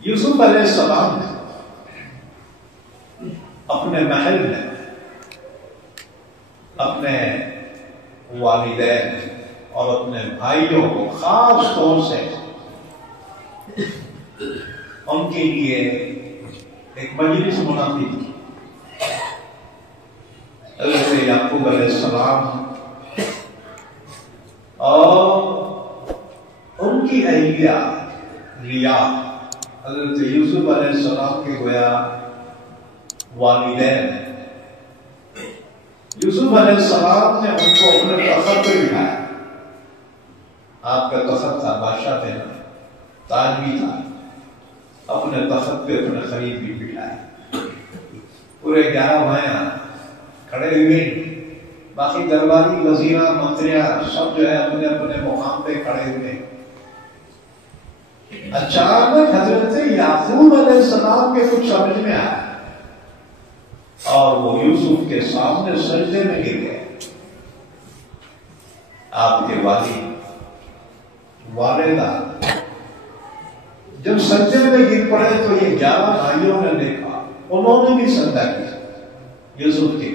یوسف علیہ السلام نے اپنے محل میں اپنے والدین اور اپنے بھائیوں کو خاص طور سے ان کے لیے ایک مجلس منعقد کی. حضرت یعقوب علیہ السلام اور ان کی اہلیہ لیا حضرت یوسف علیہ السلام کے گویا والدین. یوسف علیہ السلام نے ان کو اپنے تخت پہ بٹھایا. آپ کا تخت تھا، بادشاہ تھے، تاج بھی تھا. اپنے تخت پہ اپنے قریب بھی بٹھایا. پورے 11 بھائیاں کھڑے ہوئے، باقی درباری وزیرہ منتریاں سب جو ہے اپنے اپنے مقام پہ کھڑے ہوئے. اچانک حضرت یعقوب علیہ السلام کے کچھ سمجھ میں آیا اور وہ یوسف کے سامنے سجدے میں گر گئے. آپ کے والدہ جب سجدے میں گر پڑے تو یہ 11 بھائیوں نے دیکھا، انہوں نے بھی سجدہ کیا یوسف کے.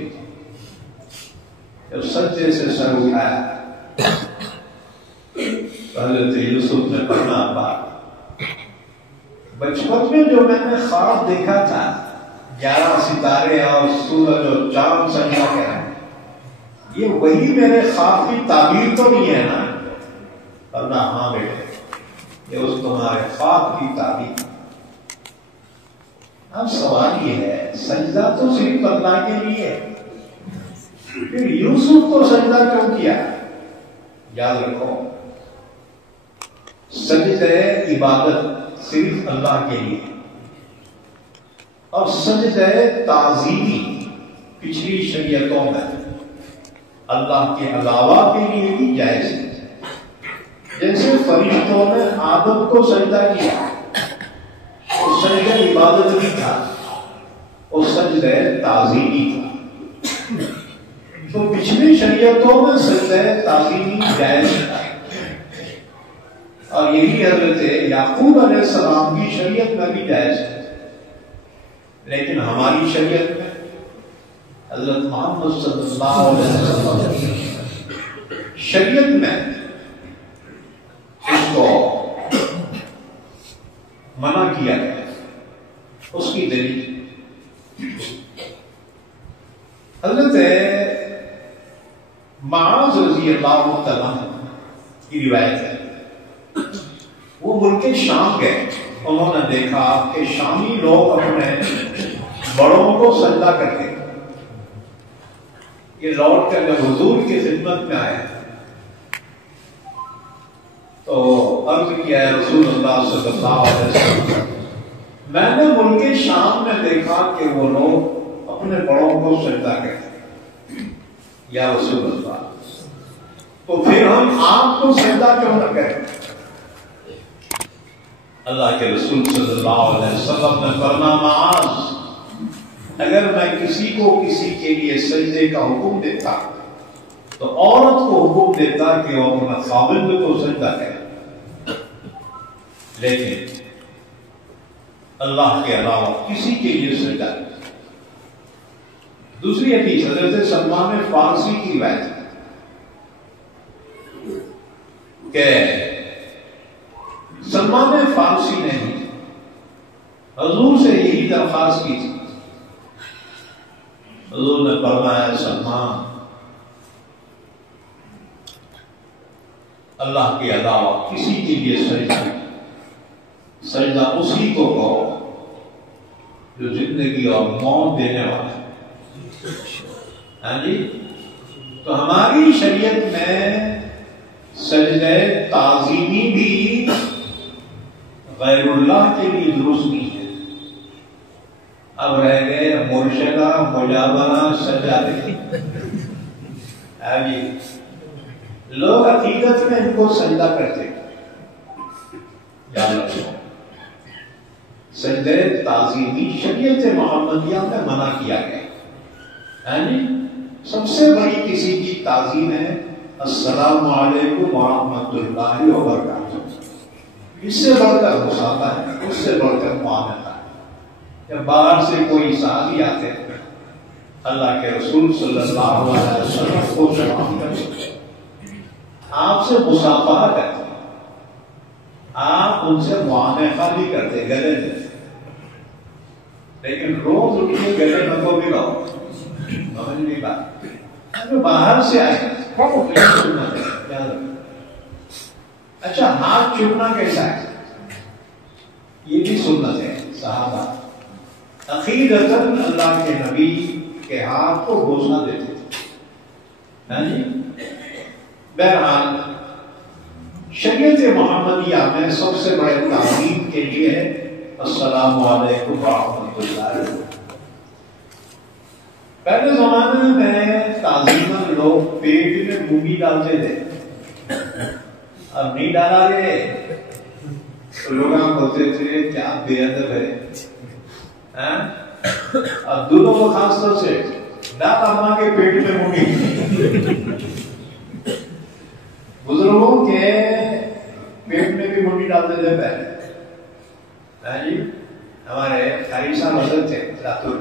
جب سجدے سے سر اٹھایا حضرت یوسف نے پڑھنا پا، بچپن میں جو میں نے خواب دیکھا تھا 11 ستارے اور سورج اور چاند سجدہ کر رہے ہیں، یہ وہی میرے خواب کی تعبیر تو نہیں ہے نا؟ ورنہ ہاں بیٹے، یہ اس تمہارے خواب کی تعبیر. اب سوال یہ ہے، سجدہ تو صرف اللہ کے لیے ہے، پھر یوسف کو سجدہ کیوں کیا؟ یاد رکھو، سجدہ عبادت صرف اللہ کے لیے اور سجدہ تعظیمی پچھلی شریعتوں میں اللہ کے علاوہ کے لیے بھی جائز ہے. جیسے فرشتوں نے آدم کو سجدہ کیا، وہ سجدہ عبادت نہیں تھا، وہ سجدہ تعظیمی تھا. تو پچھلی شریعتوں میں سجدہ تعظیمی جائز تھا، اور یہی حضرت یعقوب علیہ السلام کی شریعت میں بھی جائز ہے. لیکن ہماری شریعت میں حضرت محمد صلی اللہ علیہ وسلم شریعت میں اس کو منع کیا گیا. اس کی دلیل حضرت معاذ رضی اللہ عنہ کی روایت ہے. وہ ملک شام گئے، انہوں نے دیکھا کہ شامی لوگ اپنے بڑوں کو سجدہ کرتے. یہ لوٹ کر جب حضور کی خدمت میں آئے تو عرض کیا ہے رسول اللہ صلی اللہ علیہ وسلم، میں نے ملک شام میں دیکھا کہ وہ لوگ اپنے بڑوں کو سجدہ کرتے. یا رسول اللہ، تو پھر ہم آپ کو سجدہ کیوں نہ کریں؟ اللہ کے رسول صلی اللہ علیہ وسلم نے فرمایا، معاذ، اگر میں کسی کو کسی کے لیے سجدے کا حکم دیتا تو عورت کو حکم دیتا کہ وہ اپنا خاوند کو سجدہ کرے، لیکن اللہ کے علاوہ کسی کے لیے سجدہ نہیں. دوسری حدیث حضرت سلمان فارسی کی روایت کہ سلمان فارسی نے حضور سے یہی درخواست کی تھی. حضور نے فرمایا، سلمان، اللہ کے علاوہ کسی کے لیے سجدہ اسی کو کہو جو زندگی اور موت دینے والا ہے. ہاں جی، تو ہماری شریعت میں سجدہ تعظیمی بھی غیر اللہ کے لیے درست نہیں ہے. اب رہ گئے مرشدہ، مجاورہ، سجادے. لوگ حقیقت میں ان کو سجدہ کرتے. یاد رکھو، سجدہ تعظیمی شریعت محمدیہ میں منع کیا گیا. سب سے بڑی کسی کی تعظیم ہے السلام علیکم ورحمۃ اللہ وبرکاتہ. اس سے بڑھ کر مسافہ ہے، اس سے بڑھ کر معاملہ ہے۔ جب باہر سے کوئی صحابی آتے ہیں اللہ کے رسول صلی اللہ علیہ وسلم کو سلام کرتے ہیں، آپ سے مصافحہ کرتے ہیں، آپ ان سے معاملہ بھی کرتے، گلے دیتے، لیکن روز ان کے گلے میں کو بھی لاؤ، سمجھ نہیں بات۔ جو باہر سے آئے اچھا ہاتھ چومنا کیسا ہے؟ یہ بھی سنت ہے۔ صحابہ عقیدتاً اللہ کے نبی کے ہاتھ کو بوسہ دیتے تھے، ہاں جی۔ بہرحال شریعت محمدیہ میں سب سے بڑے تعظیم کے لیے ہے السلام علیکم ورحمۃ اللہ۔ پہلے زمانے میں تعظیماً لوگ پیٹ میں مومی ڈالتے تھے، اب نہیں ڈالا گئے تو لوگ بولتے تھے کیا بے ادب ہے۔ اب دونوں کو خاص طور سے ڈال اما کے پیٹ میں مومی، بزرگوں کے پیٹ میں بھی مومی ڈالتے تھے پہلے، ہاں جی۔ ہمارے قاری صاحب حضرت تھے راتور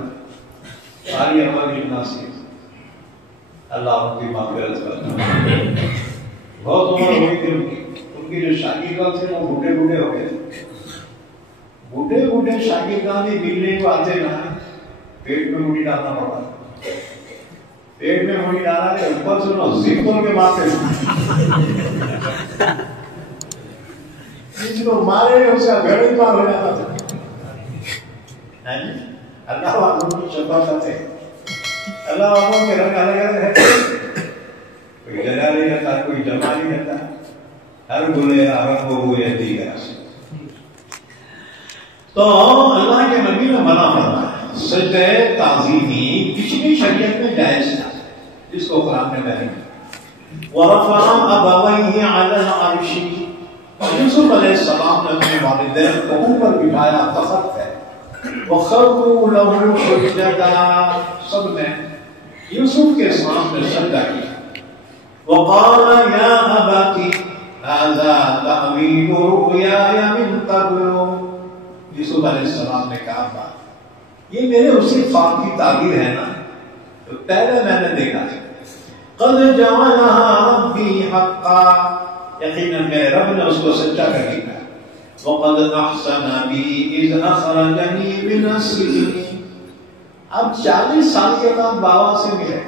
ساری ہماری ناصر، اللہ ان کی مغفرت کرنا، بہت عمر ہو گئی تھی ان کی جو شاگردان تھے وہ بوڑھے بوڑھے ہو گئے تھے، بوڑھے بوڑھے شاگردان بھی ملنے کو آتے نا، پیٹ میں موڑی ڈالنا پڑا، پیٹ میں موڑی ڈالا کہ اوپر سے نا زندوں کے مارتے جس کو مارے اس کا گھر ہی پار ہو جاتا تھا۔ اللہ والوں کی شفاعت ہے، اللہ والوں کے رنگ الگ الگ ہے، کوئی جگہ نہیں رہتا، کوئی جمع نہیں رہتا، ہر بولے رنگ کو ہوئے دیگر سے۔ تو اللہ کے نبی نے منع فرمایا سجدہ تعظیمی پچھلی شریعت میں جائز تھا، جس کو قرآن نے بیان کیا۔ وَرَفَعَ أَبَوَيْهِ عَلَى الْعَرْشِ، یوسف علیہ السلام نے اپنے والدین کو اوپر بٹھایا، تخت ہے، وَخَرُّوا لَهُ سُجَّدًا، سب نے یوسف کے سامنے سجدہ کیا۔ وَقَالَ يَا أَبَتِ هَذَا تَأْوِيلُ رُؤْيَايَ مِن قَبْلُ، یوسف علیہ السلام نے کہا بات یہ میرے اسی خواب کی تعبیر ہے نا تو پہلے میں نے دیکھا تھا، قَدْ جَعَلَهَا رَبِّي حَقًّا، یقیناً میرے رب نے اس کو سچا کر دیا۔ وَقَدْ أَحْسَنَ بِي إِذْ أَخْرَجَنِي مِنَ السِّجْنِ، اب 40 سال کے بعد بابا سے ملے،